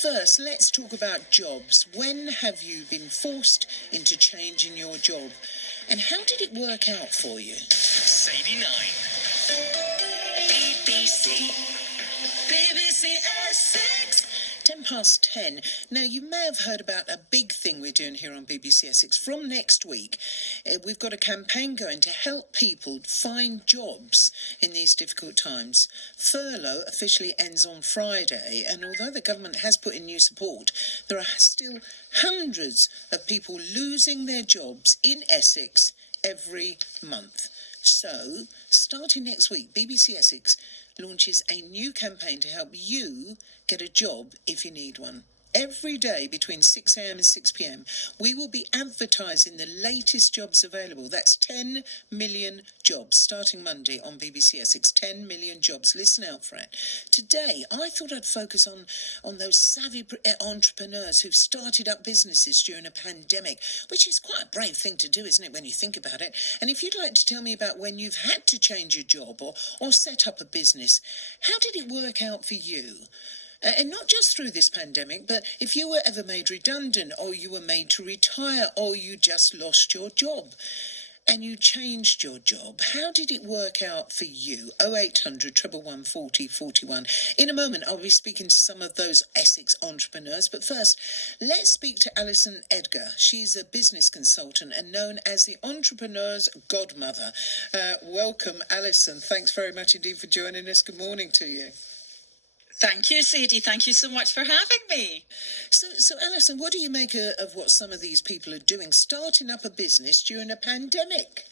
first, let's talk about jobs. When have you been forced into changing your job? And how did it work out for you? Sadie 9. BBC Essex. 10:10. Now, you may have heard about a big thing we're doing here on BBC Essex. From next week, we've got a campaign going to help people find jobs in these difficult times. Furlough officially ends on Friday, and although the government has put in new support, there are still hundreds of people losing their jobs in Essex every month. So, starting next week, BBC Essex launches a new campaign to help you get a job if you need one. Every day between 6 a.m. and 6 p.m, we will be advertising the latest jobs available. That's 10 million jobs starting Monday on BBC Essex. 10 million jobs. Listen out for it. Today, I thought I'd focus on those savvy entrepreneurs who've started up businesses during a pandemic, which is quite a brave thing to do, isn't it, when you think about it? And if you'd like to tell me about when you've had to change your job or set up a business, how did it work out for you? And not just through this pandemic, but if you were ever made redundant, or you were made to retire, or you just lost your job and you changed your job, how did it work out for you? 0800 111 40 41. In a moment, I'll be speaking to some of those Essex entrepreneurs. But first, let's speak to Alison Edgar. She's a business consultant and known as the entrepreneur's godmother. Welcome, Alison. Thanks very much indeed for joining us. Good morning to you. Thank you, Sadie. Thank you so much for having me. So Alison, what do you make of what some of these people are doing, starting up a business during a pandemic?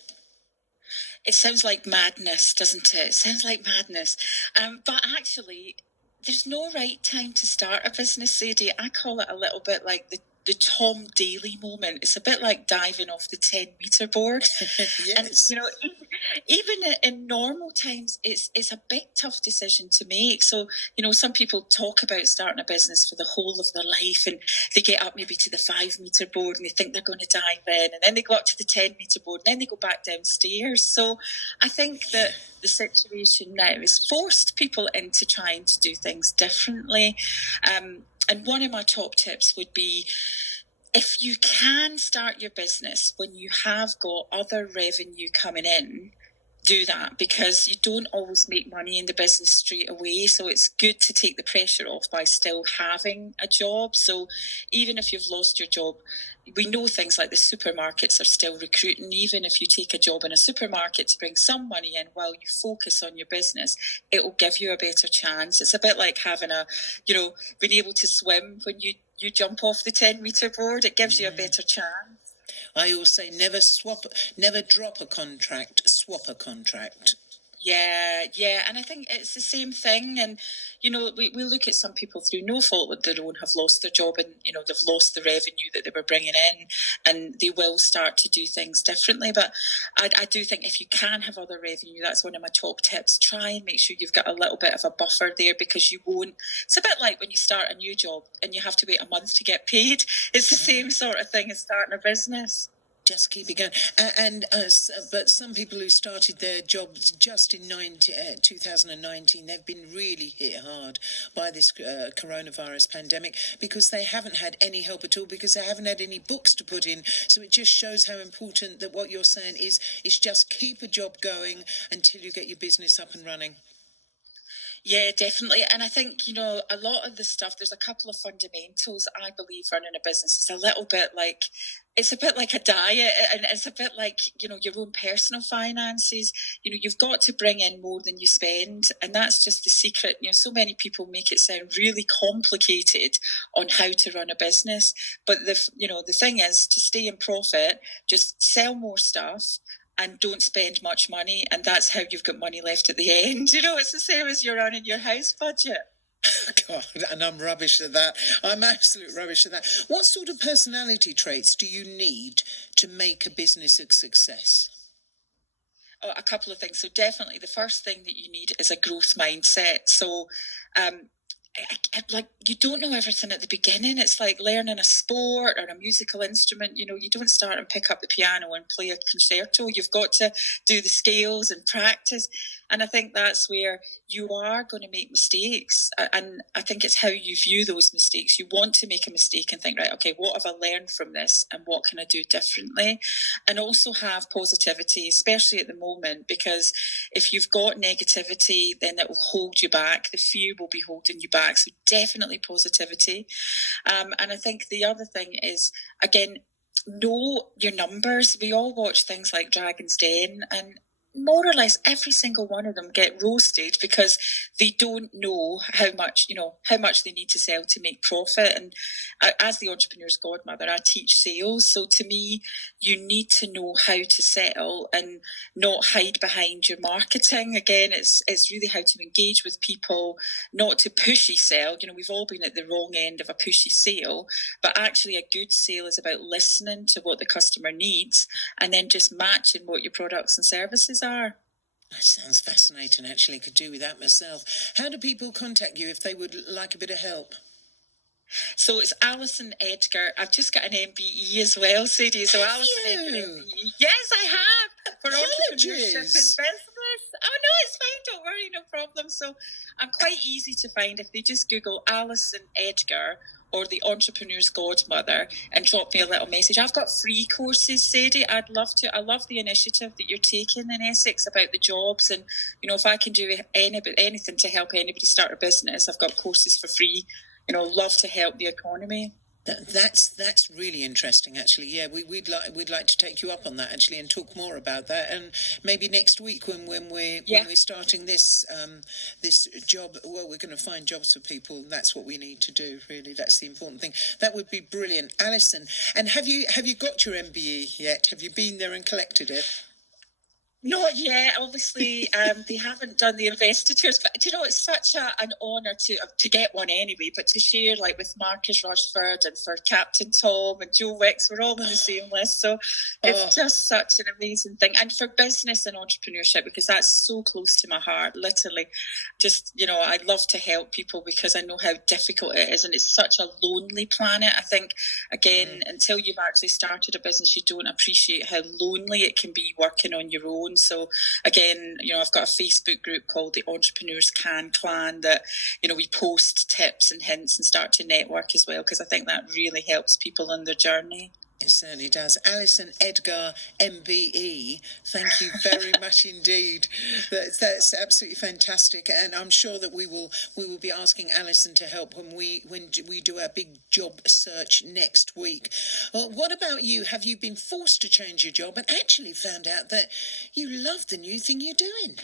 It sounds like madness, doesn't it? It sounds like madness. But actually, there's no right time to start a business, Sadie. I call it a little bit like the Tom Daly moment. It's a bit like diving off the 10-metre board. Yes. And, even in normal times, it's a big, tough decision to make. So, some people talk about starting a business for the whole of their life, and they get up maybe to the 5-metre board and they think they're going to dive in, and then they go up to the 10-metre board, and then they go back downstairs. So I think that the situation now has forced people into trying to do things differently. And one of my top tips would be, if you can start your business when you have got other revenue coming in, do that, because you don't always make money in the business straight away. So it's good to take the pressure off by still having a job. So even if you've lost your job, we know things like the supermarkets are still recruiting. Even if you take a job in a supermarket to bring some money in while you focus on your business, it will give you a better chance. It's a bit like having being able to swim when you jump off the 10-metre board. It gives you a better chance. I always say never drop a contract, swap a contract. Yeah, and I think it's the same thing. And, we look at some people through no fault of their own have lost their job, and, they've lost the revenue that they were bringing in, and they will start to do things differently. But I do think if you can have other revenue, that's one of my top tips. Try and make sure you've got a little bit of a buffer there, because you won't. It's a bit like when you start a new job and you have to wait a month to get paid. It's the same sort of thing as starting a business. Just keep it going. But some people who started their jobs just in 2019, they've been really hit hard by this coronavirus pandemic, because they haven't had any help at all, because they haven't had any books to put in. So it just shows how important that what you're saying is just keep a job going until you get your business up and running. Yeah, definitely. And I think, a lot of the stuff, there's a couple of fundamentals, I believe, running a business. It's a bit like a diet, and it's a bit like, your own personal finances. You've got to bring in more than you spend, and that's just the secret. So many people make it sound really complicated on how to run a business. But the thing is, to stay in profit, just sell more stuff and don't spend much money, and that's how you've got money left at the end. It's the same as you're running your house budget. God, and I'm rubbish at that. I'm absolute rubbish at that. What sort of personality traits do you need to make a business a success? Oh, a couple of things. So definitely the first thing that you need is a growth mindset. So like, you don't know everything at the beginning. It's like learning a sport or a musical instrument. You know, you don't start and pick up the piano and play a concerto. You've got to do the scales and practice. And I think that's where you are going to make mistakes. And I think it's how you view those mistakes. You want to make a mistake and think, right, okay, what have I learned from this and what can I do differently? And also have positivity, especially at the moment, because if you've got negativity, then it will hold you back. The fear will be holding you back. So definitely positivity. And I think the other thing is, again, know your numbers. We all watch things like Dragon's Den, and more or less every single one of them get roasted because they don't know how much they need to sell to make profit. And as the entrepreneur's godmother, I teach sales. So to me, you need to know how to sell and not hide behind your marketing. Again, it's really how to engage with people, not to pushy sell. You know, we've all been at the wrong end of a pushy sale, but actually a good sale is about listening to what the customer needs and then just matching what your products and services are. That sounds fascinating, actually. Could do with that myself. How do people contact you if they would like a bit of help? So it's Alison Edgar. I've just got an MBE as well, Sadie. So Have Alison you? Edgar MBE. Yes, I have. For entrepreneurship and business. Oh, no, it's fine. Don't worry. No problem. So I'm quite easy to find. If they just Google Alison Edgar or the Entrepreneur's Godmother and drop me a little message. I've got free courses, Sadie. I'd love to. I love the initiative that you're taking in Essex about the jobs. And, you know, if I can do anything to help anybody start a business, I've got courses for free. You know, love to help the economy. That's really interesting, actually. Yeah, we'd like to take you up on that, actually, and talk more about that. And maybe next week when we're starting this this job, well, we're going to find jobs for people. That's what we need to do. Really, that's the important thing. That would be brilliant, Alison. And have you got your MBE yet? Have you been there and collected it? Not yet. Obviously, they haven't done the investitures, but you know, it's such an honour to get one anyway. But to share, like with Marcus Rushford and for Captain Tom and Joe Wicks, we're all on the same list. So it's just such an amazing thing, and for business and entrepreneurship, because that's so close to my heart. Literally, just, you know, I love to help people because I know how difficult it is, and it's such a lonely planet. I think, again, until you've actually started a business, you don't appreciate how lonely it can be working on your own. So again, you know, I've got a Facebook group called the Entrepreneurs Can Clan that, you know, we post tips and hints and start to network as well, because I think that really helps people on their journey. It certainly does. Alison Edgar MBE, thank you very much indeed. That's absolutely fantastic, and I'm sure that we will be asking Alison to help when we do our big job search next week. What about you? Have you been forced to change your job and actually found out that you love the new thing you're doing?